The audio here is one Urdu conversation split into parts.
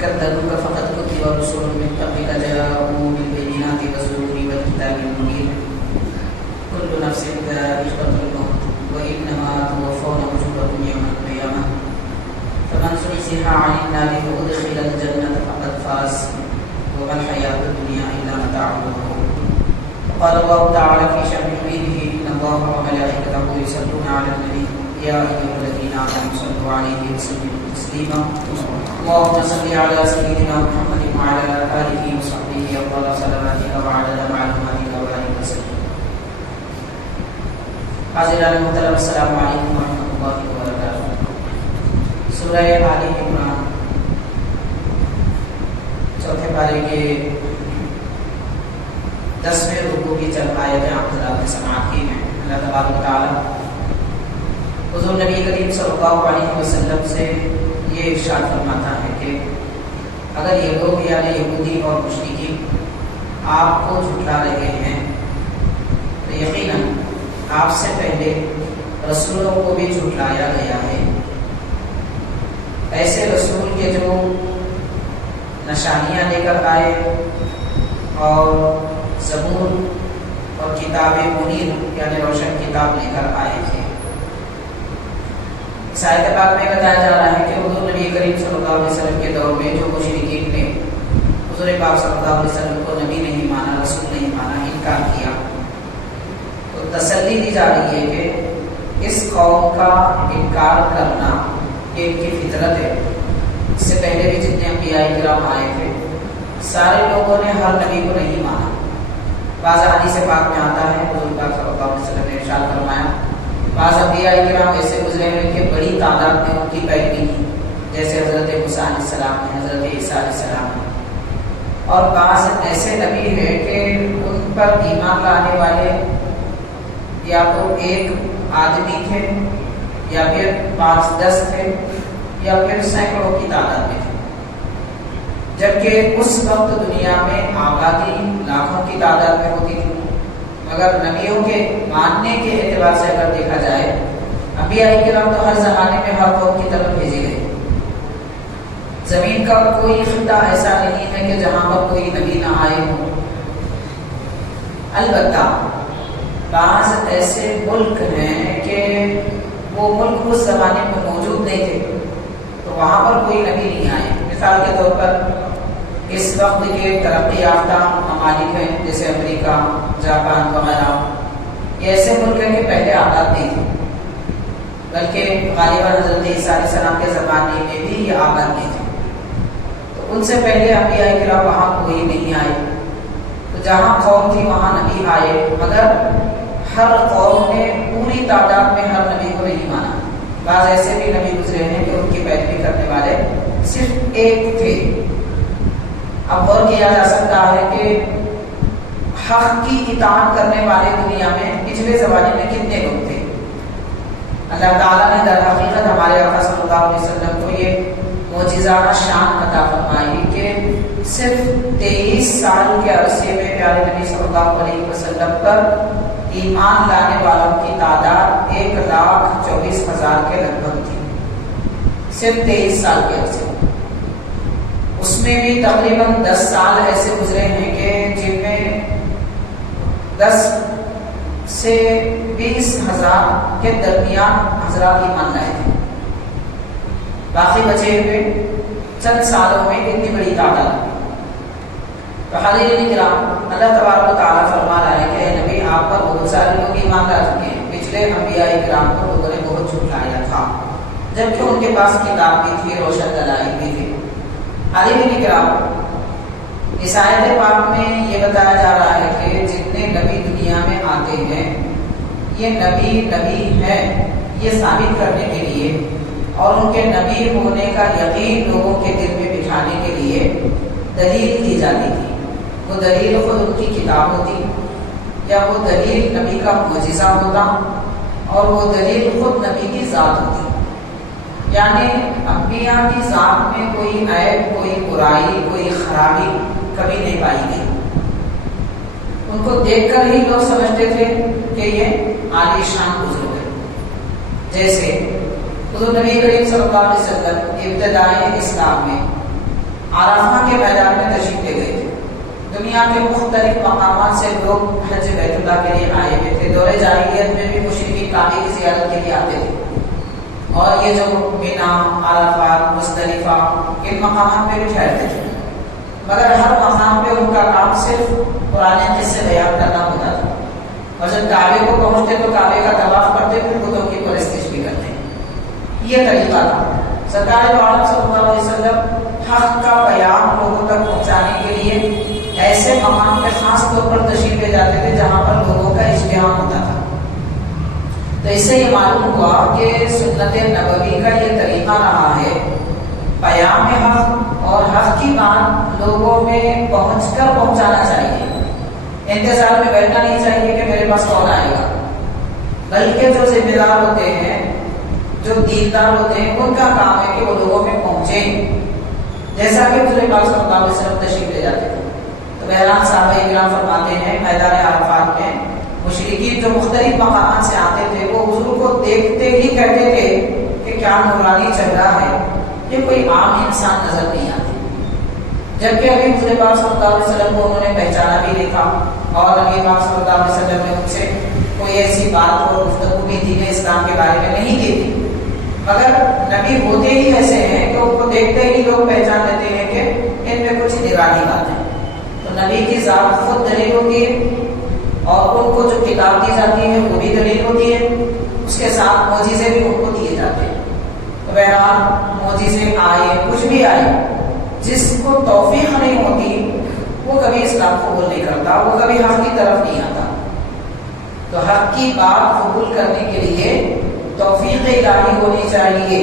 كذبوك فقد كذب رسل من قبلك جاءوا بالبينات والزبور والكتاب المنير كل نفس ذائقة الموت وإنما توفون أجوركم يوم القيامة فمن زحزح عن النار وأدخل الجنة فقد فاز وما الحياة الدنيا إلا متاع الغرور. قال الله تعالى في شأن نبيه إن الله وملائكته يصلون على النبي يا أيها الذين آمنوا صلوا عليه وسلموا تسليما. اللهم صل على سيدنا محمد وعلى آله وصحبه أفضل صلواتك وعدد معلوماتك وآله وسلم. حاضران محترم السلام علیکم ورحمۃ اللہ وبرکاتہ. سورہ آل عمران چوتھے پارے کے 10ویں رکوع کی چند آیتیں آپ حضرات نے سماعت کی ہیں. اللہ تبارک و تعالیٰ حضور نبی کریم صلی اللہ علیہ وسلم سے یہ ارشاد فرماتا ہے کہ اگر یہ لوگ یعنی یہودی اور مشرکین آپ کو جھٹلا رہے ہیں تو یقیناً آپ سے پہلے رسولوں کو بھی جھٹلایا گیا ہے. ایسے رسول کے جو نشانیاں لے کر آئے اور زبور اور کتاب منیر یعنی روشن کتاب لے کر آئے تھے. اس آیت پاک میں بتایا جا رہا ہے کہ حضور نبی کریم صلی اللہ علیہ وسلم کے دور میں جو مشرکین نے حضور پاک صلی اللہ علیہ وسلم کو نبی نہیں مانا، رسول نہیں مانا، انکار کیا، تو تسلی دی جا رہی ہے کہ اس قوم کا انکار کرنا یہ ان کی فطرت ہے. اس سے پہلے بھی جتنے انبیاء کرام آئے تھے سارے لوگوں نے ہر نبی کو نہیں مانا. بعض حدیث پاک میں آتا ہے حضور پاک صلی اللہ علیہ وسلم نے ارشاد فرمایا بعض انبیاء کرام ایسے گزرے ہیں کہ بڑی تعداد میں ان کی پیروی کی، جیسے حضرت موسیٰ علیہ السلام نے، حضرت عیسیٰ علیہ السلام نے. اور بعض ایسے نبی ہیں کہ ان پر ایمان لانے والے یا تو ایک آدمی تھے یا پھر 5-10 تھے یا پھر سینکڑوں کی تعداد میں تھے. جبکہ اس وقت دنیا میں آبادی لاکھوں کی تعداد میں ہوتی تھی، مگر نبیوں کے ماننے کے اعتبار سے اگر دیکھا جائے انبیاء کرام تو ہر زمانے میں ہر قوم کی طرف بھیجے گئے. زمین کا کوئی خطہ ایسا نہیں ہے کہ جہاں پر کوئی نبی نہ آئے ہو. البتہ بعض ایسے ملک ہیں کہ وہ ملک اس زمانے میں موجود نہیں تھے تو وہاں پر کوئی نبی نہیں آئے. مثال کے طور پر اس وقت کے ترقی یافتہ ممالک ہیں جیسے امریکہ، جاپان وغیرہ، یہ ایسے ملک ہیں کہ پہلے آباد نہیں تھے، بلکہ غالباً حضرت عیسیٰ علیہ السلام کے زمانے میں بھی یہ آباد نہیں تھے. تو ان سے پہلے انبیاء کرام وہاں کوئی نہیں آئے. تو جہاں قوم تھی وہاں نبی آئے، مگر ہر قوم نے پوری تعداد میں ہر نبی کو نہیں مانا. بعض ایسے بھی نبی گزرے ہیں کہ ان کی پیروی کرنے والے صرف ایک تھے. اب غور کیا جا سکتا ہے کہ حق کی اطاعت کرنے والے دنیا میں پچھلے زمانے میں کتنے لوگ تھے. اللہ تعالیٰ نے در حقیقت ہمارے آقا صلی اللہ علیہ وسلم کو یہ معجزانہ شان عطا فرمائی کہ صرف 23 سال کے عرصے میں پیارے نبی صلی اللہ علیہ وسلم پر ایمان لانے والوں کی تعداد 1,24,000 کے لگ بھگ تھی. صرف 23 سال کے عرصے. اس میں بھی تقریباً 10 سال ایسے گزرے ہیں کہ جن میں 10 سے 20,000 کے درمیان حضرات ایمان لائے تھے. باقی بچے ہوئے چند سالوں میں اتنی بڑی تعداد. تو حاضرین کرام، اللہ تبارک و تعالیٰ فرما رہا ہے کہ اے نبی آپ پر بہت سارے لوگ ایمان لا چکے ہیں. پچھلے انبیاء کرام کو لوگوں نے بہت جھٹلایا تھا، جبکہ ان کے پاس کتاب بھی تھی، روشن دلائل بھی تھی. حاضرین کرام، اس آیت پاک میں یہ بتایا جا رہا ہے کہ جتنے نبی دنیا میں آتے ہیں یہ نبی ہیں، یہ ثابت کرنے کے لیے اور ان کے نبی ہونے کا یقین لوگوں کے دل میں بٹھانے کے لیے دلیل دی جاتی تھی. وہ دلیل خود ان کی کتاب ہوتی یا وہ دلیل نبی کا معجزہ ہوتا اور وہ دلیل خود نبی کی ذات ہوتی. یعنی انبیاء کی ذات میں کوئی عیب، کوئی برائی، کوئی خرابی کبھی نہیں پائی گئی. ان کو دیکھ کر ہی لوگ سمجھتے تھے کہ یہ عالی شان بزرگ ہے. جیسے حضور نبی کریم صلی اللہ علیہ وسلم ابتدائی اسلام میں عرفہ کے میدان میں تشریف لے گئے تھے. دنیا کے مختلف مقامات سے لوگ حج بیت اللہ کے لیے آئے ہوئے تھے. دور جاہلیت میں بھی مشرکین کعبے کی زیارت کے لیے آتے تھے. اور یہ جو مینا، عرفات، مزدلفہ، ان مقامات پہ بھی ٹھہرتے تھے. مگر ہر مقام پہ ان کا کام صرف پرانے قصے بیان کرنا ہوتا تھا. اور جب کعبے کو پہنچتے تو کعبے کا طواف کرتے، پھر بتوں کی پرستش بھی کرتے. یہ طریقہ تھا. سرکار دو عالم صلی اللہ علیہ وسلم حق کا پیام لوگوں تک پہنچانے کے لیے ایسے مقام پہ خاص طور پر تشریف لے جاتے تھے جہاں پر لوگوں کا اجتماع ہوتا تھا. تو اس سے یہ معلوم ہوا کہ سنت نبوی کا یہ طریقہ رہا ہے پیام حق اور حق کی بات لوگوں میں پہنچ کر پہنچانا چاہیے. انتظار میں بیٹھنا نہیں چاہیے کہ میرے پاس کون آئے گا، بلکہ جو ذمہ دار ہوتے ہیں، جو دیندار ہوتے ہیں، ان کا کام ہے کہ وہ لوگوں میں پہنچیں. جیسا کہ حضور پاک صلی اللہ علیہ وسلم تشریف لے جاتے تھے. تو بہرحال صحابہ کرام فرماتے ہیں میدان عرفات میں مشرکین جو مختلف مقامات سے آتے تھے وہ حضور کو دیکھتے ہی کہتے تھے کہ کیا نورانی چہرہ ہے، یہ کوئی عام انسان نظر نہیں آتے. جبکہ ابھی حضور پاک صلی اللہ علیہ وسلم کو انہوں نے پہچانا بھی نہیں تھا اور نبی پاک صلی اللہ علیہ وسلم نے ان سے کوئی ایسی بات اور گفتگو بھی دین اسلام کے بارے میں نہیں کی تھی. مگر نبی ہوتے ہی ایسے ہیں کہ ان کو دیکھتے ہی لوگ پہچان لیتے ہیں کہ ان میں کچھ نرالی بات ہے. تو نبی کی ذات خود دلیل ہوتی ہے اور ان کو جو کتاب دی جاتی ہے وہ بھی دلیل ہوتی ہے. اس کے ساتھ معجزے بھی ان کو دیے جاتے ہیں. تو بہرحال معجزے آئے، کچھ بھی آئے، جس کو توفیق نہیں ہوتی وہ کبھی اسلام قبول نہیں کرتا، وہ کبھی حق کی طرف نہیں آتا. تو حق کی بات قبول کرنے کے لیے توفیق الہی ہونی چاہیے.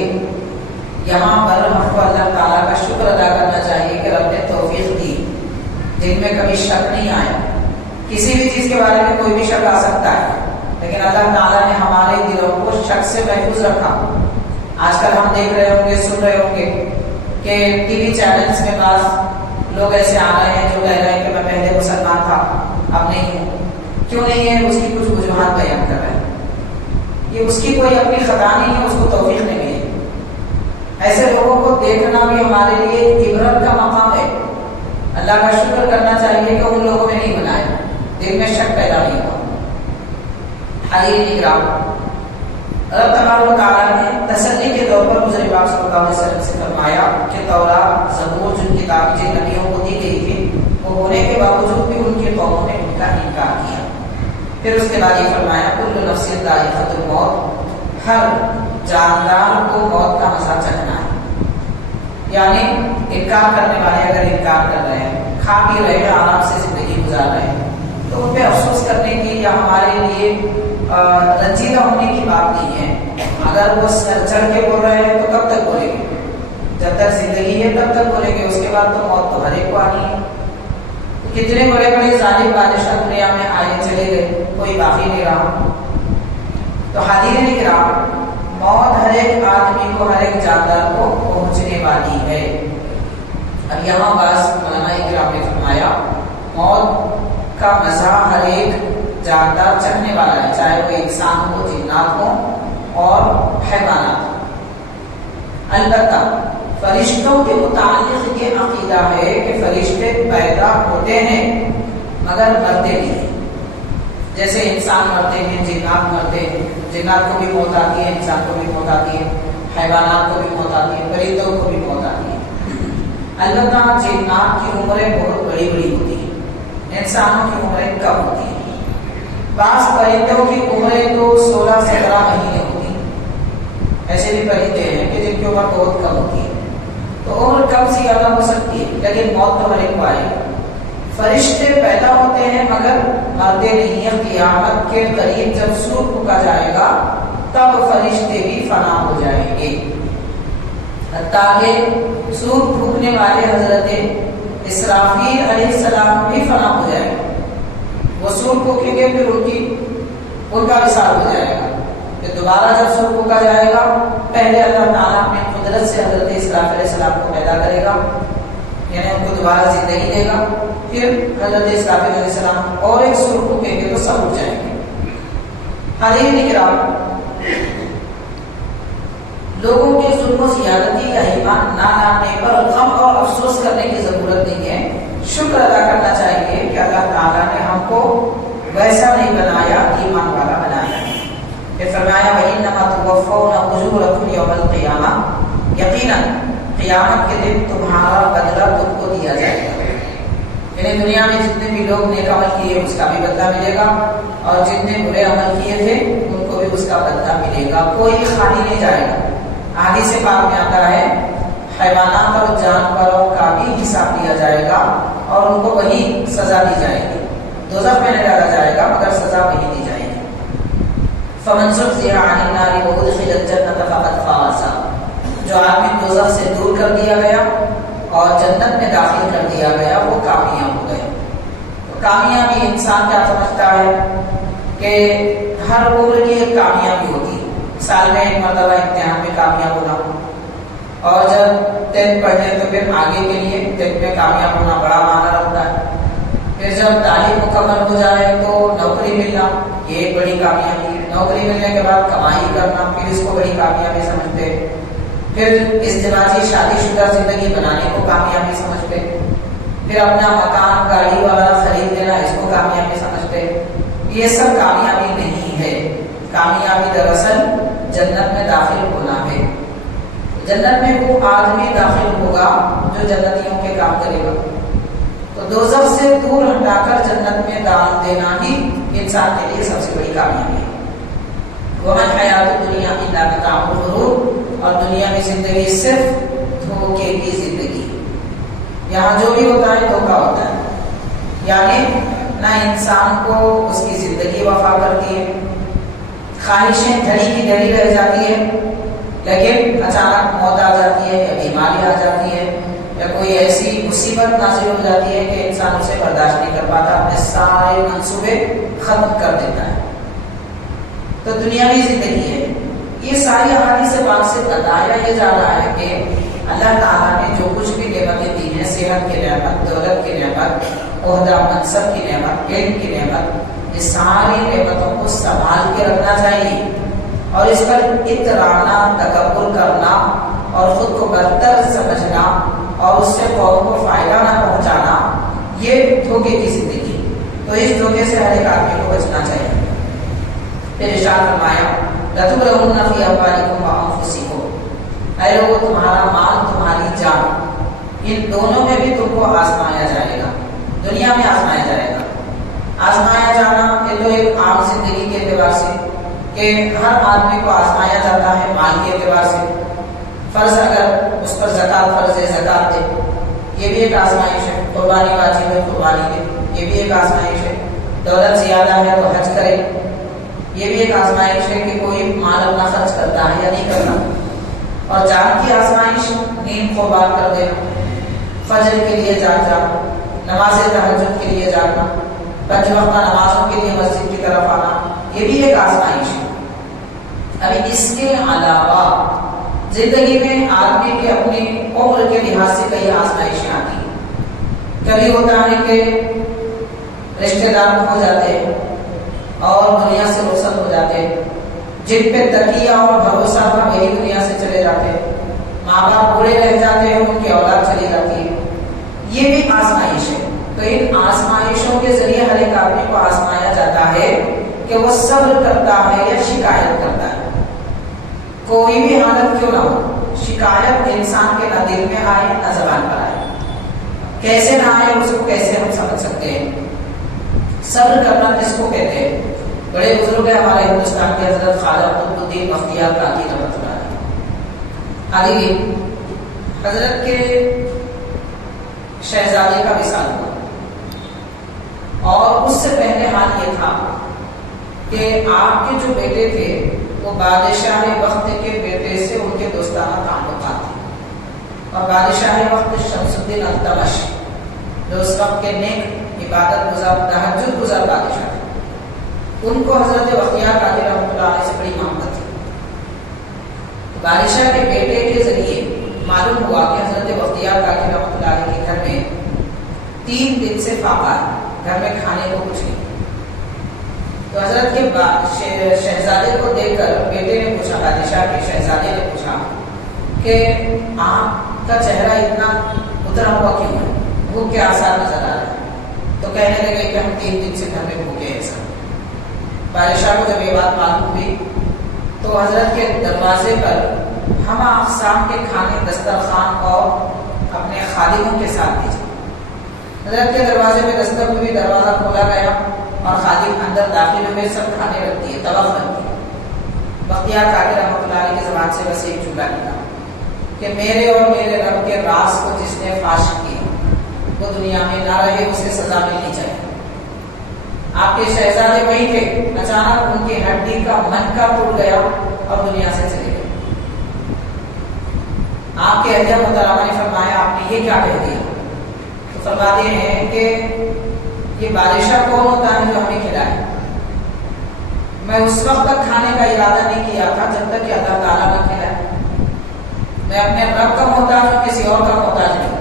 یہاں پر ہم کو اللہ تعالیٰ کا شکر ادا کرنا چاہیے کہ رب نے توفیق دی جن میں کبھی شک نہیں آیا. کسی بھی چیز کے بارے میں کوئی بھی شک آ سکتا ہے، لیکن اللہ تعالیٰ نے ہمارے دلوں کو شک سے محفوظ رکھا. آج کل ہم دیکھ رہے ہوں گے، سن رہے ہوں گے کہ ٹی وی چینلز میں بعض لوگ ایسے آ رہے ہیں جو کہہ رہے ہیں کہ میں پہلے مسلمان تھا اب نہیں ہوں. کیوں نہیں ہے؟ اس کی کچھ وجوہات بیان کر رہے ہیں. یہ اس کی کوئی اپنی خطا نہیں ہے، اس کو توفیق نہیں ملی. ایسے لوگوں کو دیکھنا بھی ہمارے لیے عبرت کا مقام ہے. اللہ کا شکر کرنا چاہیے کہ ان لوگوں میں نہیں بنایا، دل میں شک پیدا نہیں ہوا. حضرت اکرام رب تبارک و تعالیٰ نے تسلی کے طور پر حضور پاک صلی اللہ علیہ وسلم سے فرمایا کہ تورات، زبور، جن کتابیں جن نبیوں کو دی گئی تھی وہ ہونے کے باوجود بھی ان کی قوموں نے ان کا انکار کیا. پھر اس کے بعد یہ فرمایا کل نفس ذائقۃ الموت، ہر جاندار کو موت کا مزہ چکھنا ہے. یعنی انکار کرنے والے اگر انکار کر رہے ہیں، کھا پی رہے ہیں، آرام سے زندگی گزار رہے ہیں، تو ان پہ افسوس کرنے کی یا ہمارے لیے رنجیدہ ہونے کی بات نہیں ہے. اگر وہ سر چڑھ کے بول رہے ہیں تو کب تک بولیں گے؟ جب تک زندگی ہے تب تک بولیں گے. اس کے بعد تو موت تو ہر ایک کو آنی ہے. کتنے بڑے بڑے ظالم بادشاہ دنیا میں آئے چلے گئے، کوئی باقی نہیں رہا. تو حاضرین کرام، موت ہر ایک آدمی کو، ہر ایک جاندار کو پہنچنے والی ہے. اب یہاں بعض علماء کرام نے فرمایا موت کا مزہ ہر ایک جاندار چکھنے والا ہے، چاہے وہ انسان ہو، جنات ہو اور حیوانات ہو. البتہ فرشتوں کے متعلق یہ عقیدہ ہے کہ فرشتے پیدا ہوتے ہیں مگر مرتے نہیں. جیسے انسان مرتے ہیں، جنات مرتے ہیں، جنات کو بھی موت آتی ہے، انسان کو بھی موت آتی ہے، حیوانات کو بھی موت آتی ہے، پرندوں کو بھی موت آتی ہے. البتہ جنات کی عمریں بہت بڑی بڑی ہوتی ہیں، انسانوں کی عمریں کم ہوتی ہیں. بعض پرندوں کی عمریں تو 16-17 مہینے ہوتی ہیں. ایسے بھی پرندے ہیں کہ جن کی عمر بہت کم ہوتی ہے. تو عمر کم سے زیادہ ہو سکتی ہے، لیکن موت تو ہر ایک کو آئے گی. فرشتے پیدا ہوتے ہیں مگر مرتے نہیں ہیں. قیامت کے قریب جب سور پھونکا جائے گا تب فرشتے بھی فنا ہو جائیں گے. حتیٰ کہ سور پھونکنے والے حضرت اسرافیل علیہ السلام بھی فنا ہو جائیں گے. وہ سور پھونکیں گے، پھر ان کا وصال ہو جائے گا. پھر دوبارہ جب سور پھونکا جائے گا، پہلے اللہ تعالیٰ اپنی قدرت سے حضرت اسرافیل علیہ السلام کو پیدا کرے گا، یعنی ان کو دوبارہ زندگی دے گا. پھر حضرت اسرافیل علیہ السلام اور ایک سور پھونکیں گے تو سب اٹھ جائیں گے. حاضرین کرام، لوگوں کے ظلم و زیادتی یا ایمان نہ لانے پر غم اور افسوس کرنے کی ضرورت نہیں ہے، شکر ادا کرنا چاہیے کہ اللہ تعالیٰ نے ہم کو ویسا نہیں بنایا، ایمان والا بنایا ہے۔ پھر فرمایا وَإِنَّمَا تُوَفَّوْنَ أُجُورَكُمْ يَوْمَ الْقِيَامَةِ، یقیناً قیامت کے دن تمہارا بدلہ تم کو دیا جائے گا۔ یعنی دنیا میں جتنے بھی لوگ نیک عمل کیے اس کا بھی بدلہ ملے گا، اور جتنے برے عمل کیے تھے ان کو بھی اس کا بدلہ ملے گا، کوئی خالی نہیں جائے گا۔ حدیث پاک میں آتا ہے حیوانات اور جانوروں کا بھی حساب لیا جائے گا اور ان کو وہی سزا دی جائے گی، دوزخ میں نہیں ڈالا جائے گا مگر سزا وہی دی جائے گی۔ فمن زحزح عن النار وادخل الجنة فقد فاز، جو آدمی دوزخ سے دور کر دیا گیا اور جنت میں داخل کر دیا گیا وہ کامیاب ہو گئے۔ تو کامیابی انسان کیا سمجھتا ہے کہ ہر عمر کی ایک کامیابی ہوتی ہے، سال میں ایک مرتبہ امتحان میں کامیاب ہونا، اور جب 10th پڑھتے تو پھر آگے کے لیے 10th میں کامیاب ہونا بڑا معنی رکھتا ہے۔ پھر جب تعلیم مکمل ہو جائے تو نوکری ملنا یہ ایک بڑی کامیابی ہے، نوکری ملنے کے بعد کمائی کرنا پھر اس کو بڑی کامیابی سمجھتے ہیں، پھر ازدواجی شادی شدہ زندگی بنانے کو کامیابی سمجھتے، پھر اپنا مکان گاڑی والا خرید لینا اس کو کامیابی سمجھتے۔ یہ سب کامیابی نہیں ہے، کامیابی دراصل جنت میں داخل ہونا ہے۔ جنت میں وہ آدمی داخل ہوگا جو جنتیوں کے کام کرے گا، تو دوزخ سے دور ہٹا کر جنت میں دان دینا ہی انسان کے لیے سب سے بڑی کامیابی ہے۔ وَمَا الْحَيَاةُ الدُّنْيَا إِلَّا مَتَاعُ الْغُرُورِ، اور دنیا میں زندگی صرف دھوکے کی زندگی، یہاں جو بھی ہوتا ہے دھوکا ہوتا ہے، یعنی نہ انسان کو اس کی زندگی وفا کرتی ہے، خواہشیں دھڑی کی دھڑی رہ جاتی ہے، لیکن اچانک موت آ جاتی ہے یا بیماری آ جاتی ہے یا کوئی ایسی مصیبت نازل ہو جاتی ہے کہ انسان اسے برداشت نہیں کر پاتا، اپنے سارے منصوبے ختم کر دیتا ہے۔ تو دنیاوی زندگی ہے، یہ ساری احادیث پاک سے بتایا یہ جا رہا ہے کہ اللہ تعالیٰ نے جو کچھ بھی نعمتیں دی ہیں، صحت کی نعمت، دولت کی نعمت، عہدہ منصب کی نعمت، علم کی نعمت، یہ ساری نعمتوں کو سنبھال کے رکھنا چاہیے، اور اس پر اترانا، تکبر کرنا اور خود کو برتر سمجھنا اور اس سے قوم کو فائدہ نہ پہنچانا یہ دھوکے کی زندگی، تو اس دھوکے سے ہر ایک آدمی کو بچنا چاہیے۔ پھر ارشاد فرمایا لَتُبْلَوُنَّ فِي أَمْوَالِكُمْ وَأَنفُسِكُمْ، اے لوگو تمہارا مال تمہاری جان ان دونوں میں بھی تم کو آزمایا جائے گا، دنیا میں آزمایا جائے گا۔ آزمایا جانا یہ تو ایک عام زندگی کے اعتبار سے کہ ہر آدمی کو آزمایا جاتا ہے مال کے اعتبار سے، فرض اگر اس پر زکوٰۃ فرض ہے زکوٰۃ دے، یہ بھی ایک آزمائش ہے، قربانی واجب ہے قربانی دے، یہ بھی ایک آزمائش ہے، دولت زیادہ ہے تو حج کرے، یہ بھی ایک آزمائش ہے کہ کوئی مال اپنا خرچ کرتا ہے یا نہیں کرتا، اور جان کی آزمائش نیند قربان کر دینا، فجر کے لیے جاگ جانا، نماز تہجد کے لیے جاگنا، پنج وقتہ نمازوں کے لیے مسجد کی طرف آنا، یہ بھی ایک آزمائش ہے۔ ابھی اس کے علاوہ زندگی میں آدمی کے اپنی عمر کے لحاظ سے کئی آزمائشیں آتی ہیں۔ کبھی ہوتا ہے کہ رشتے دار ہو جاتے ہیں اور دنیا سے رخصت ہو جاتے ہیں، جن پہ تکیہ اور بھروسہ تھا وہی دنیا سے چلے جاتے ہیں، ماں باپ بوڑھے رہ جاتے ہیں، ان کی اولاد چلی جاتی ہے، یہ بھی آزمائش ہے۔ تو ان آزمائشوں کے ذریعے ہر ایک آدمی کو آزمایا جاتا ہے کہ وہ صبر کرتا ہے یا شکایت کرتا ہے۔ کوئی بھی حالت کیوں نہ ہو، شکایت انسان کے نہ دل میں آئے نہ زبان پر آئے، کیسے نہ آئے اس کو کیسے ہم سمجھ سکتے ہیں۔ صبر کرنا کس کو کہتے ہیں؟ بڑے بزرگ ہیں ہمارے ہندوستان کے حضرت خواجہ قطب الدین بختیار کاکی رحمۃ اللہ علیہ، علی حضرت کے شہزادے کا وصال ہوا، اور اس سے پہلے حال یہ تھا کہ آپ کے جو بیٹے تھے وہ بادشاہ وقت کے بیٹے سے ان کے دوستانہ تعلقات تھے، اور بادشاہ وقت شمس الدین التمش جو اس وقت کے نیک عبادت گزار تہجد گزار بادشاہ تھے، ان کو حضرت بختیار کاکی رحمۃ اللہ علیہ سے بڑی محبت تھی۔ بادشاہ کے بیٹے کے ذریعے معلوم ہوا کہ حضرت بختیار کاکی رحمۃ اللہ علیہ کے گھر میں 3 دن سے فاقہ ہے، گھر میں کھانے کو کچھ نہیں، تو حضرت کے شہزادے کو دیکھ کر بیٹے نے پوچھا، بادشاہ کے شہزادے نے پوچھا کہ آپ کا چہرہ اتنا اترا ہوا کیوں ہے، بھوک کے آثار نظر آ رہے ہیں؟ تو کہنے لگے کہ ہم 3 دن سے گھر میں بھوکے ہیں سر۔ بادشاہ کو جب یہ بات معلوم ہوئی تو حضرت کے دروازے پر ہم اقسام کے کھانے دسترخوان اور اپنے خادموں کے ساتھ بھیجے۔ حضرت کے دروازے پہ دستک ہوئی، دروازہ کھولا گیا اور خادم اندر داخل ہوئے، سب کھانے رکھ دیے، طبق رکھ دیے۔ بختیار کاکڑ رحمۃ اللہ علیہ کی زبان سے بس ایک جملہ نکلا کہ میرے اور میرے رب کے راز کو جس نے فاش کیا وہ دنیا میں نہ رہے، اسے سزا ملنی چاہیے۔ آپ کے شہزادے وہی تھے، اچانک ان کی ہڈی کا منکا ٹوٹ گیا اور دنیا سے چلے گئے۔ آپ کے اہلیہ محترمہ نے فرمایا آپ نے یہ کیا کہہ دیا؟ تو فرماتے ہیں کہ یہ بادشاہ کون ہوتا ہے جو ہمیں کھلائے؟ میں اس وقت تک کھانے کا ارادہ نہیں کیا تھا جب تک کہ اللہ تعالیٰ نہ کھلائے۔ میں اپنے رب کا محتاج ہوں، کسی اور کا محتاج نہیں۔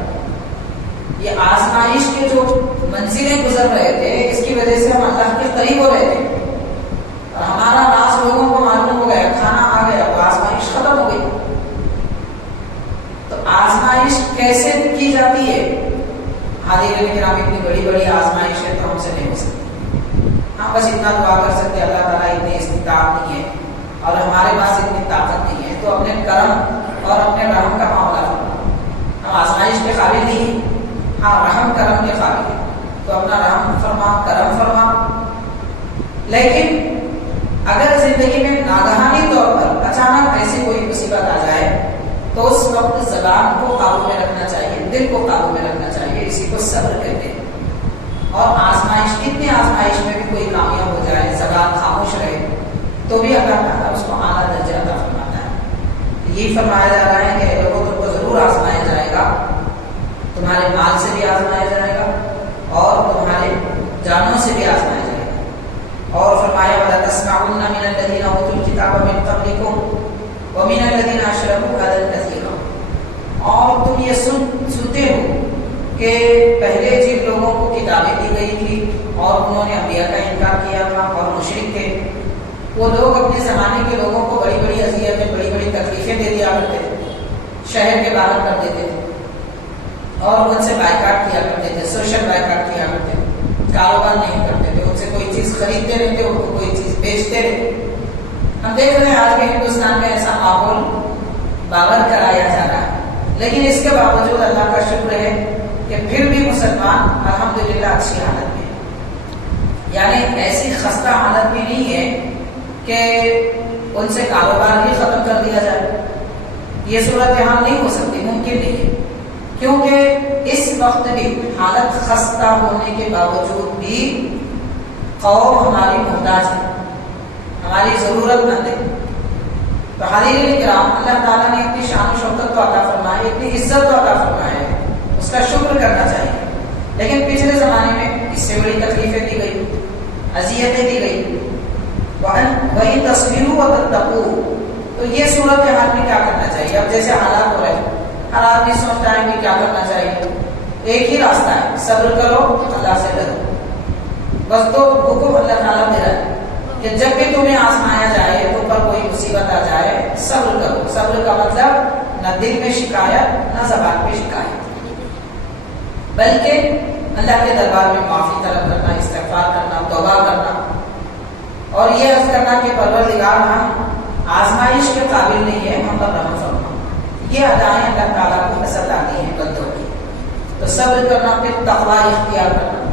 یہ آزمائش کے جو منزلیں گزر رہے تھے اس کی وجہ سے ہم اللہ کے قریب ہو رہے تھے اور ہمارا راز لوگوں کو معلوم ہو گیا، کھانا آ گیا تو آزمائش ختم ہو گئی۔ تو آزمائش کیسے کی جاتی ہے؟ حاضرین کرام اتنی بڑی بڑی آزمائش ہے تو ہم سے نہیں ہو سکتی۔ ہم بس اتنا دعا کر سکتے اللہ تعالیٰ اتنی استطاعت نہیں ہے اور ہمارے پاس اتنی طاقت نہیں ہے، تو اپنے کرم اور اپنے رحم کا معاملہ کرنا۔ ہم آزمائش کے قابل نہیں ہیں، ہاں رحم کرم کے قابل ہیں، تو اپنا رحم فرما، کرم فرما۔ لیکن اگر زندگی میں ناگہانی طور پر اچانک ایسی کوئی مصیبت آ جائے تو اس وقت زبان کو قابو میں رکھنا چاہیے، دل کو قابو میں رکھنا چاہیے، اسی کو صبر کہتے ہیں۔ اور آزمائش، کتنے آزمائش میں بھی کوئی کامیاب ہو جائے، زبان خاموش رہے تو بھی اللہ تعالیٰ اس کو اعلیٰ درجہ عطا فرماتا ہے۔ یہی فرمایا جا رہا ہے کہ لوگوں تم کو ضرور آزمایا جائے گا، تمہارے مال سے بھی آزمایا جائے گا اور تمہارے جانوں سے بھی آزمایا جائے گا۔ اور فرمایا وَلَا تَسْمَعُنَّ مِنَ الَّذِينَ أُوتُوا الْكِتَابَ مِن قَبْلِكُمْ وَمِنَ الَّذِينَ أَشْرَكُوا أَذًى كَثِيرًا۔ اور تم یہ سنتے ہو کہ پہلے جن لوگوں کو کتابیں دی گئی تھی اور انہوں نے انبیاء کا انکار کیا تھا اور مشرک تھے، وہ لوگ اپنے زمانے کے لوگوں کو بڑی بڑی اذیتیں، بڑی بڑی تکلیفیں دے دیا کرتے تھے، شہر کے باہر کر دیتے تھے اور ان سے بائیکاٹ کیا کرتے تھے، سوشل بائیکاٹ کیا کرتے تھے، کاروبار نہیں کرتے تھے، ان سے کوئی چیز خریدتے رہتے، ان کو کوئی چیز بیچتے رہتے۔ ہم دیکھ رہے ہیں آج بھی ہندوستان میں ایسا ماحول باور کرایا جا رہا ہے، لیکن اس کے باوجود اللہ کا شکر ہے کہ پھر بھی مسلمان الحمدللہ اچھی حالت میں ہے، یعنی ایسی خستہ حالت بھی نہیں ہے کہ ان سے کاروبار بھی ختم کر دیا جائے۔ یہ صورتحال نہیں ہو سکتی، ممکن نہیں ہے، کیونکہ اس وقت بھی حالت خستہ ہونے کے باوجود بھی قوم ہماری محتاج ہے، ہماری ضرورت مند ہے۔ تو حاضرین کرام، اللہ تعالیٰ نے اتنی شان و شوکت تو عطا فرمائی، اتنی عزت تو عطا فرمائی ہے، اس کا شکر کرنا چاہیے۔ لیکن پچھلے زمانے میں اس سے بڑی تکلیفیں دی گئی، اذیتیں دی گئی۔ وہی تصویروں و تتقوا، تو یہ صورت حال میں کیا کرنا چاہیے؟ اب جیسے حالات ہو رہے ہیں، ہر آدمی سوچتا ہے کہ کیا کرنا چاہیے۔ ایک ہی راستہ ہے، صبر کرو، اللہ سے ڈرو۔ بس تو حکم اللہ تعالیٰ دے رہا ہے کہ جب بھی تمہیں آزمایا جائے، تم پر کوئی مصیبت آ جائے، صبر کرو۔ صبر کا مطلب نہ دل میں شکایت، نہ زبان پہ شکایت، بلکہ اللہ کے دربار میں معافی طلب کرنا، استغفار کرنا، توبہ کرنا اور یہ عرض کرنا کہ پروردگار ہم آزمائش کے قابل نہیں ہیں، ہم پر رحم فرما۔ یہ ادائیں اللہ تعالیٰ کو پسند آتی ہیں بندوں کی۔ تو صبر کرنا، پھر تقوی اختیار کرنا۔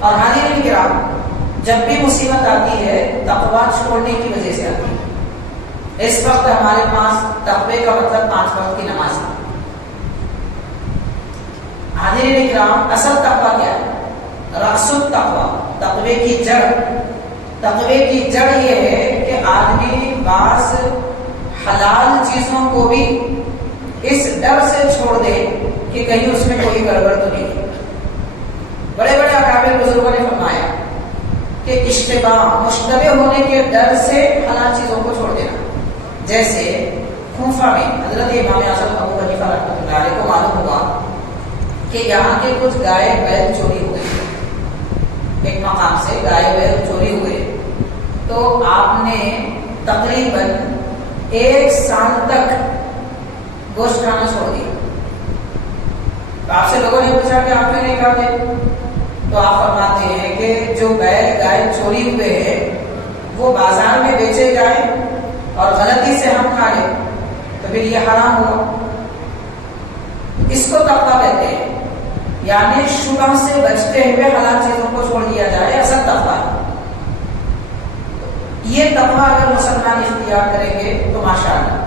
اور حاضرین کرام، جب بھی مصیبت آتی ہے تقوی چھوڑنے کی وجہ سے آتی ہے۔ اس وقت ہمارے پاس تقوی کا مطلب 5 وقت کی نماز ہے۔ حاضرین کرام، اصل تقوی کیا ہے؟ رأس التقوی، تقوی کی جڑ۔ تقوی کی جڑ یہ ہے کہ آدمی بعض حلال چیزوں کو بھی اس ڈر سے چھوڑ دے کہ کہیں اس میں کوئی گڑبڑ تو نہیں ہے۔ بڑے بڑے اکابر بزرگوں نے فرمایا کہ اشتباہ، مشتبہ ہونے کے ڈر سے حلال چیزوں کو چھوڑ دینا۔ جیسے کوفہ میں حضرت امام اعظم ابو حنیفہ رحمۃ اللہ علیہ کو معلوم ہوا کہ یہاں کے کچھ گائے بیل چوری ہوئے، ایک مقام سے گائے بیل چوری ہوئے تو آپ نے تقریباً 1 سال تک گوشت کھانا چھوڑ دیا. تو آپ سے لوگوں نے پوچھا کہ آپ کیوں نہیں کھاتے؟ تو آپ فرماتے ہیں کہ جو بیل گائے چوری ہوئے ہیں وہ بازار میں بیچے جائیں اور غلطی سے ہم کھا لیں تو پھر یہ حرام ہوا. اس کو تقویٰ کہتے ہیں، یعنی شبہ سے بچتے ہوئے حلال چیزوں کو چھوڑ دیا جائے، اصل تقویٰ. یہ تقویٰ اگر مسلمان اختیار کریں گے تو ماشاءاللہ.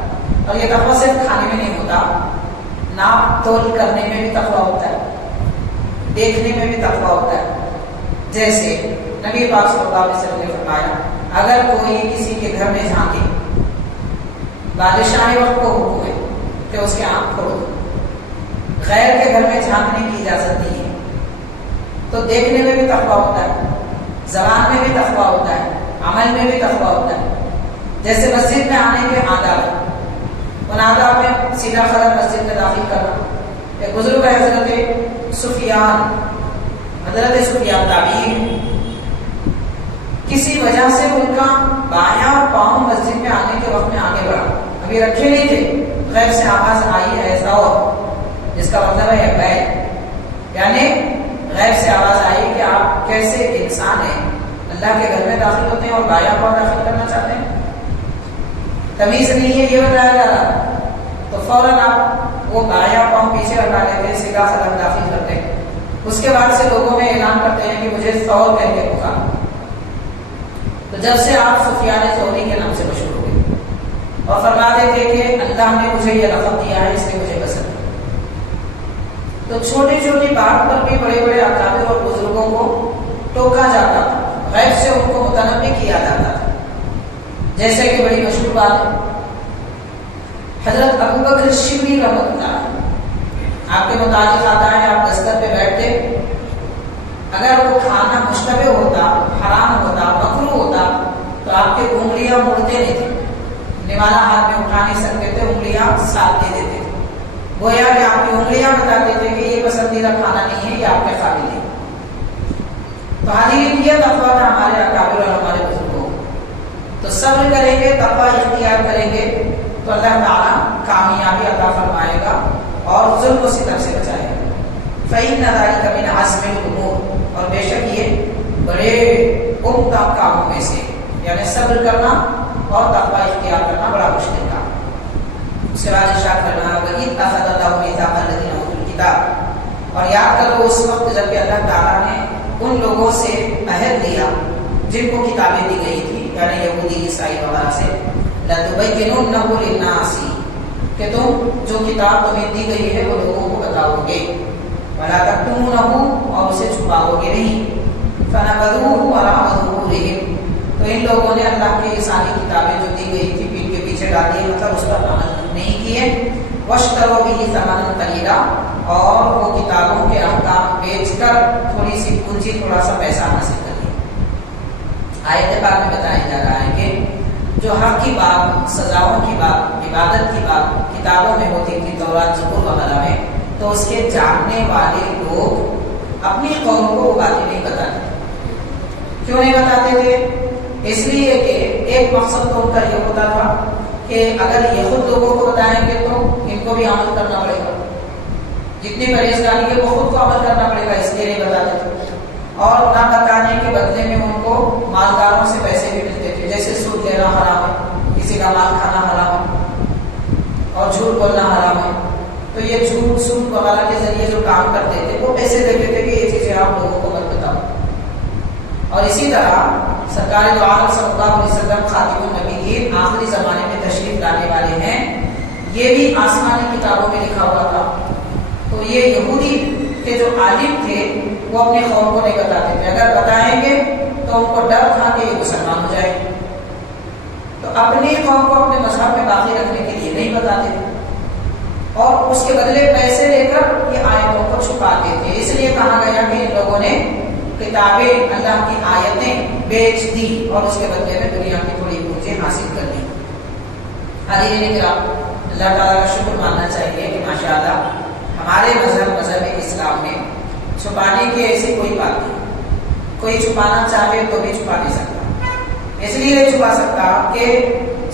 اور یہ تقویٰ صرف کھانے میں نہیں ہوتا، ناپ تول کرنے میں بھی تقویٰ ہوتا ہے، دیکھنے میں بھی تقویٰ ہوتا ہے. جیسے نبی پاک صلی اللہ علیہ وسلم نے فرمایا اگر کوئی کسی کے گھر میں جھانکے، بادشاہ وقت کو حکم ہے کہ اس کے آنکھ کھول دو. غیر کے گھر میں جھانکنے کی اجازت نہیں ہے. تو دیکھنے میں بھی تقویٰ ہوتا ہے، زبان میں بھی تقویٰ ہوتا ہے، عمل میں بھی تقویٰ ہوتا ہے. جیسے مسجد میں آنے کے آداب، ان آداب میں سیدھا قدم مسجد میں داخل کرنا. ایک بزرگ ہے حضرت سفیان تابعی، کسی وجہ سے ان کا بایاں پاؤں مسجد میں آنے کے وقت میں آگے بڑھا، ابھی رکھے نہیں تھے، غیب سے آواز آئی ایسا اور جس کا مطلب ہے بیل، یعنی غیب سے آواز آئی کہ آپ کیسے انسان ہیں، اللہ کے گھر میں داخل ہوتے ہیں اور بایاں پاؤں داخل کرنا چاہتے ہیں، تمیز نہیں ہے یہ بتایا جا رہا. تو فوراً آپ وہ بایاں پاؤں پیچھے ہٹا لیتے ہیں، سیدھا قدم داخل کرتے ہیں. اس کے بعد سے لوگوں میں اعلان کرتے ہیں کہ مجھے ثور کہہ کے پکارو. تو جب سے آپ سفیان ثوری کے نام سے مشہور ہو گئے اور فرماتے تھے کہ اللہ نے مجھے یہ لقب دیا ہے، اس لیے مجھے پسند ہے. تو چھوٹی چھوٹی بات پر بھی بڑے بڑے اکابر اور بزرگوں کو ٹوکا جاتا تھا، غیب سے ان کو متنبع کیا جاتا تھا. جیسے کہ بڑی مشہور بات ہے حضرت ابو بکر شبلی رحمۃ اللہ، آپ کے متعلق آتا ہے آپ دستر پہ بیٹھتے، اگر وہ کھانا مشتبہ ہوتا، حرام ہوتا، مکروہ ہوتا تو آپ کے انگلیاں مڑتے نہیں تھے، نوالا ہاتھ میں اٹھا نہیں سکتے تھے، انگلیاں ساتھ دے دیتے تھے. گویا کہ آپ کی انگلیاں بتاتے تھے کہ یہ پسندیدہ کھانا نہیں ہے، یہ آپ کے قابل ہے. تو حاضرین یہ تقویٰ تھا ہمارے اکابر اور ہمارے بزرگوں. تو صبر کریں گے، تقویٰ اختیار کریں گے تو اللہ تعالیٰ کامیابی عطا فرمائے گا اور ظلم و ستم سے بچائے گا. فَإِنَّ ذَلِكَ مِنْ عَزْمِ الْأُمُورِ، اور بے شک یہ بڑے عمدہ کاموں میں سے، یعنی صبر کرنا اور تقویٰ اختیار کرنا بڑا مشکل کام. اس کے بعد ارشاد فرمایا وَإِذْ أَخَذَ اللَّهُ مِيثَاقَ الَّذِينَ أُوتُوا الْكِتَابَ، اور یاد کرو اس وقت جب کہ اللہ تعالیٰ نے ان لوگوں سے عہد لیا جن کو کتابیں دی گئی تھی، یعنی یہودی عیسائی وغیرہ سے، لَتُبَيِّنُنَّهُ لِلنَّاسِ، کہ تم جو کتاب تمہیں دی گئی ہے وہ لوگوں کو بتاؤ گے، وَلَا تَكْتُمُونَهُ، اور اسے چھپاؤ گے نہیں. فَنَبَذُوهُ وَرَاءَ ظُهُورِهِمْ، تو ان لوگوں نے اللہ کی یہ ساری کتابیں جو دی گئی تھی پیٹ کے پیچھے ڈال دی، مطلب اس پر عمل نہیں کیے. وَاشْتَرَوْا بِهِ ثَمَنًا قَلِيلًا، اور وہ کتابوں کے احکام بیچ کر تھوڑی سی پونجی، تھوڑا سا پیسہ حاصل کر لیا. آیت پاک میں بتایا جا رہا ہے کہ جو حق کی بات، سزاؤں کی بات، عبادت کی بات کتابوں میں ہوتی تھی، تورات، زبور وغیرہ میں، تو اس کے جاننے والے لوگ اپنی قوم کو وہ باتیں نہیں بتاتے. کیوں نہیں بتاتے تھے؟ اس لیے کہ ایک مقصد تو ان کا یہ ہوتا تھا کہ اگر یہ خود لوگوں کو بتائیں گے تو ان کو بھی عمل کرنا پڑے گا، جتنی پرہیزگاری ہے وہ خود کو عمل کرنا پڑے گا، اس لیے نہیں بتاتے تھے. اور نہ بتانے کے بدلے میں ان کو مالداروں سے پیسے بھی ملتے تھے، جیسے سود لینا حرام ہے، کسی کا مال کھانا حرام ہے، اور جھوٹ بولنا حرام ہے. تو یہ جھوٹ، سود وغیرہ کے ذریعے جو کام کرتے تھے وہ پیسے دیتے تھے کہ یہ چیزیں آپ لوگوں کو مت بتاؤ. اور اسی طرح سرکار دو عالم صلی اللہ علیہ وسلم خاتم النبیین آخری زمانے میں تشریف لانے والے ہیں، یہ بھی آسمانی کتابوں میں لکھا ہوا تھا. تو یہ یہودی کے جو عالم تھے وہ اپنے قوم کو نہیں بتاتے تھے، اگر بتائیں گے تو ان کو ڈر تھا کہ یہ مسلمان ہو جائے، تو اپنی قوم کو اپنے مذہب میں باقی رکھنے کے لیے نہیں بتاتے تھے، اور اس کے بدلے پیسے لے کر یہ آیتوں کو چھپاتے تھے. اس لیے کہا گیا کہ ان لوگوں نے کتابیں، اللہ کی آیتیں بیچ دی اور اس کے بدلے میں دنیا کی تھوڑی پونجی حاصل کر لی. حاضرین کرام، اللہ تعالیٰ کا شکر ماننا چاہیے کہ ماشاءاللہ ہمارے مذہب اسلام میں چھپانے کی ایسی کوئی بات نہیں. کوئی چھپانا چاہے تو بھی چھپا نہیں سکتا. اس لیے نہیں چھپا سکتا کہ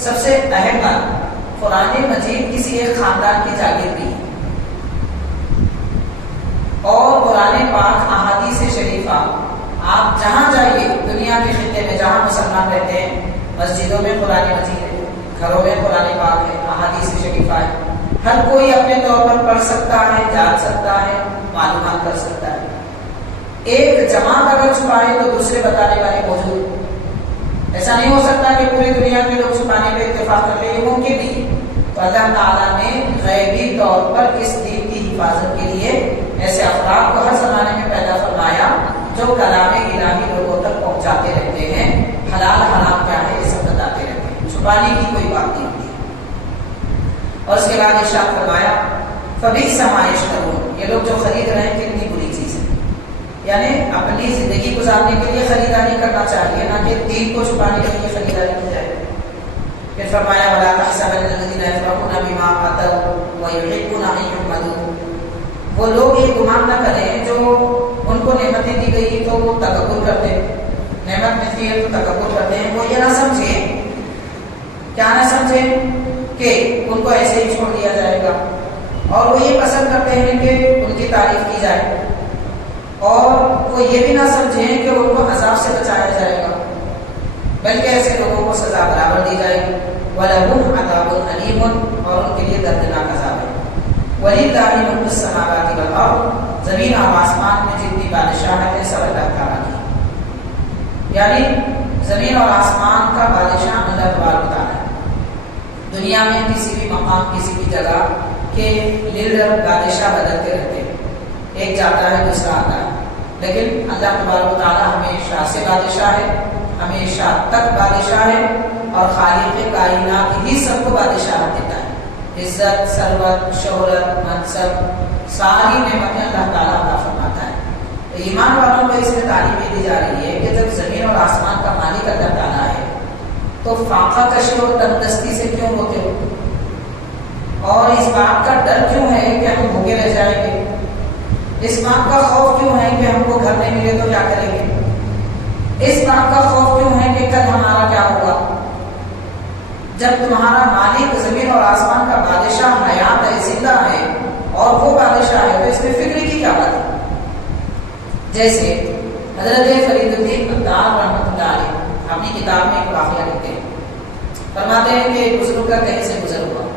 سب سے اہم بات، قرآن مجید کسی ایک خاندان کی جاگیر بھی ہے، اور قرآن پاک احادیث شریفہ آپ جہاں جائیے دنیا کے خطے میں جہاں مسلمان رہتے ہیں، مسجدوں میں قرآن مجید ہے، گھروں میں قرآن پاک ہے، احادیث شریفہ ہے، ہر کوئی اپنے طور پر پڑھ سکتا ہے، جان سکتا ہے، معلومات کر سکتا ہے۔ ایک جماعت اگر چھپائے تو دوسرے بتانے والے موجود، ایسا نہیں ہو سکتا کہ پوری دنیا کے لوگ چھپانے پہ اتفاق کر لیں، یہ ممکن نہیں۔ تو اللہ تعالیٰ نے غیبی طور پر اس دین کی حفاظت کے لیے ایسے افراد کو ہر زمانے میں پیدا فرمایا جو کلام الہی لوگوں تک پہنچاتے رہتے ہیں، حلال حرام کیا ہے یہ سب بتاتے رہتے ہیں، چھپانے کی کوئی بات نہیں ہوتی۔ اور اس کے بعد ارشاد فرمایا فبئس ما یشترون، یہ لوگ جو خرید رہے ہیں کتنی بری چیز ہے، یعنی اپنی زندگی گزارنے کے لیے خریداری کرنا چاہیے، نہ کہ دین کو چھپانے کے لیے خریداری کی جائے۔ پھر فرمایا ولا تحسبن الذين يفرحون بما آتوا ويحبون ان يحمدوا، وہ لوگ یہ گمان نہ کریں جو ان کو نعمتیں دی گئی تو وہ تکبر کرتے ہیں، نعمت ملتی ہے تو تکبر کرتے ہیں، وہ یہ نہ سمجھیں، کیا نہ سمجھیں کہ ان کو ایسے ہی چھوڑ دیا جائے گا، اور وہ یہ پسند کرتے ہیں کہ ان کی تعریف کی جائے، اور وہ یہ بھی نہ سمجھیں کہ ان کو عذاب سے بچایا جائے گا، بلکہ ایسے لوگوں کو سزا برابر دی جائے گی۔ وَلَهُمْ عَذَابٌ أَلِيمٌ، اور ان کے لیے دردناک عذاب ہے۔ وَلِلَّهِ مُلْكُ السَّمَاوَاتِ وَالْأَرْضِ، زمین اور آسمان میں جتنی بادشاہت ہے سب اللہ تعالیٰ کی، یعنی زمین اور آسمان کا بادشاہ اللہ تبارک و تعالیٰ ہے۔ دنیا میں کسی بھی مقام کسی بھی جگہ کے لیڈر بادشاہ بدلتے رہتے ہیں، ایک جاتا ہے دوسرا آتا ہے، لیکن اللہ تبارک و تعالیٰ ہمیشہ سے بادشاہ ہے، ہمیشہ تک بادشاہ ہے، اور خالق کائنات ہی سب کو بادشاہت دیتا ہے، عزت، ثروت، شہرت، منصب، ساری نعمتیں اللہ تعالیٰ عطا فرماتا ہے۔ تو ایمان والوں کو اس میں تعلیم دی جا رہی ہے کہ جب زمین اور آسمان کا مالک اللہ تعالیٰ ہے تو فاقہ کشی اور تندرستی سے کیوں ہوتے ہو، اور اس بات کا ڈر کیوں ہے کہ ہم بھوکے رہ جائیں گے، اس بات کا خوف کیوں ہے کہ ہم کو گھر نہیں ملے تو کیا کریں گے، اس بات کا خوف کیوں ہے کہ کل ہمارا کیا ہوگا، جب تمہارا مالک زمین اور آسمان کا بادشاہ حیات ہے، زندہ ہے، اور وہ بادشاہ ہے، تو اس میں فکر کی کیا بات ہے۔ جیسے حضرت فرید الدین عطار رحمۃ اللہ علیہ اپنی کتاب میں ایک واقعہ لکھتے ہیں، فرماتے ہیں کہ ایک بزرگ کا کہیں سے گزر ہوا،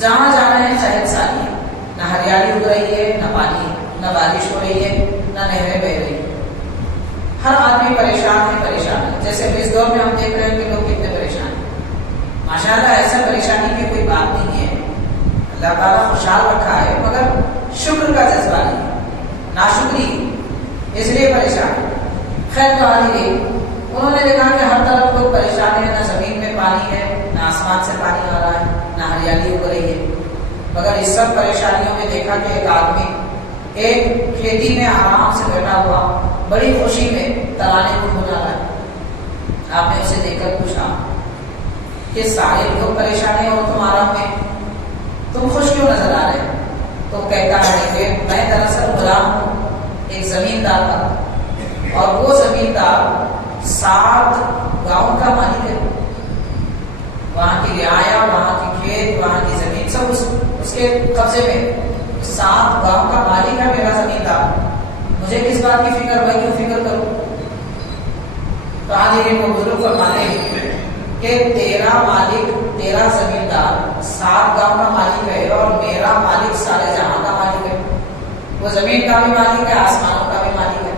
جہاں جانا ہے شہد سالی ہے، نہ ہریالی اگ رہی ہے، نہ پانی ہے، نہ بارش ہو رہی ہے، نہ نہریں بہ رہی ہے، ہر آدمی پریشان ہے، جیسے اس دور میں ہم دیکھ رہے ہیں کہ لوگ کتنے پریشان ہیں۔ ماشاءاللہ ایسا پریشانی کی کوئی بات نہیں ہے، اللہ تعالیٰ خوشحال رکھا ہے، مگر شکر کا جذبہ نہیں، ناشکری، اس لیے پریشان ہے۔ خیر تو عالی، انہوں نے دیکھا کہ ہر طرف لوگ پریشان ہیں، نہ زمین میں پانی ہے، نہ آسمان سے پانی آ رہا ہے، نہ ہریالی اگ رہی ہے، مگر اس سب پریشانیوں میں دیکھا کہ ایک آدمی ایک کھیتی میں آرام سے بیٹھا ہوا بڑی خوشی میں ترانے گنگنا رہا ہے۔ آپ نے اسے دیکھ کر پوچھا کہ سارے لوگ پریشان ہیں اور تم آرام میں، تم خوش کیوں نظر آ رہے؟ تو کہتا ہے کہ میں دراصل غلام ہوں ایک زمیندار کا، اور وہ زمیندار 7 گاؤں کا مالک ہے، وہاں کی رعایا، وہاں کی کھیت، وہاں کی زمین سب اس کے قبضے میں، 7 گاؤں کا مالک ہے میرا زمیندار، مجھے کس بات کی فکر، میں کیوں فکر کروں؟ تو آج وہ بزرگ فرماتے ہیں کہ تیرا مالک، تیرا زمیندار 7 گاؤں کا مالک ہے، اور میرا مالک سارے جہاں کا مالک ہے، وہ زمین کا بھی مالک ہے، آسمانوں کا بھی مالک ہے،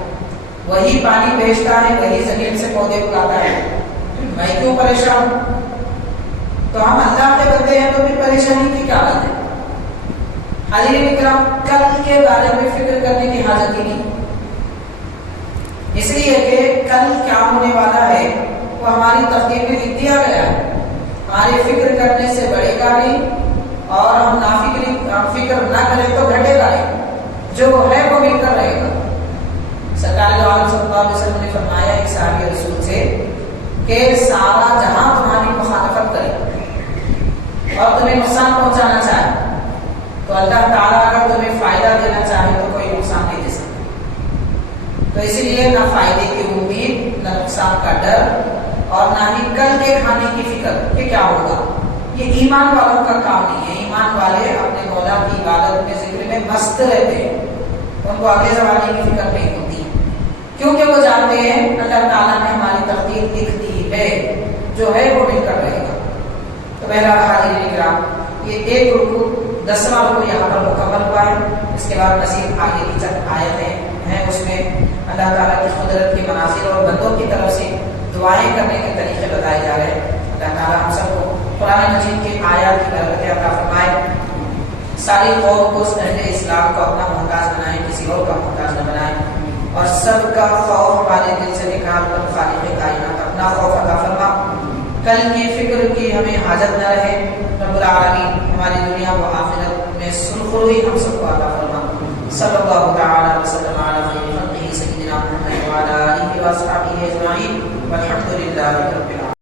وہی پانی بھیجتا ہے، وہی زمین سے پودے اگاتا ہے، میں کیوں پریشان ہوں؟ تو ہم اللہ کے بندے ہیں تو پھر پریشانی کی کیا بات ہے؟ حاضرین اکرام، کل کے بارے میں فکر کرنے کی حاجت ہی نہیں، اس لیے کہ کل کیا ہونے والا ہے وہ ہماری تقدیر میں لکھ دیا گیا ہے، ہماری فکر کرنے سے بڑھے گا نہیں، اور ہم فکر نہ کریں تو گھٹے گا نہیں، جو ہے وہ مل کر رہے گا۔ سرکار دو عالم صلی اللہ علیہ وسلم نے فرمایا ایک صحابی رسول سے کہ سارا جہاں تمہاری مخالفت کرے اور تمہیں نقصان پہنچانا چاہے تو اللہ تعالیٰ اگر تمہیں فائدہ دینا چاہے تو کوئی نقصان نہیں دے سکتا، تو اسی لیے نہ فائدے کی امید، نہ نقصان کا ڈر، اور نہ ہی کل کے کھانے کی فکر کہ کیا ہوگا. یہ ایمان والوں کا کام نہیں ہے. ایمان والے اپنے مولا کی عبادت میں ذکر میں مست رہتے ہیں. ان کو اگلے زمانے کی فکر نہیں ہوتی کیونکہ وہ جانتے ہیں اللہ تعالیٰ نے ہماری تقدیر لکھ دی ہے, جو ہے وہ مل کر رہے گا. تو میرا حاضرین کرام, یہ ایک رکوع 10واں رکوع یہاں پر مکمل ہوا ہے. اس کے بعد مزید آگے کی چند آیتیں ہیں, اس میں اللہ تعالیٰ کی قدرت کے مناظر اور بندوں کی طرف سے دعائیں کرنے کے طریقے بتائے جا رہے ہیں. اللہ تعالیٰ ہم سب کو قرآن مجید کے آیات کی برکتیں عطا فرمائے. ساری قوم کو اہل اسلام کو اپنا محتاج بنائیں, کسی اور کا محتاج نہ بنائیں, اور سب کا خوف ہمارے دل سے نکال کر خالق کائنات اپنا خوف عطا فرما. کل کی فکر کی ہمیں حاجت نہ رہے. رب العالمین ہماری دنیا و آخرت میں سرخروئی ہم سب کو عطا فرما. صلی اللہ تعالی وسلم علی خیر خلقہ سیدنا محمد وعلی آلہ واصحابہ اجمعین والحمد للہ رب العالمین.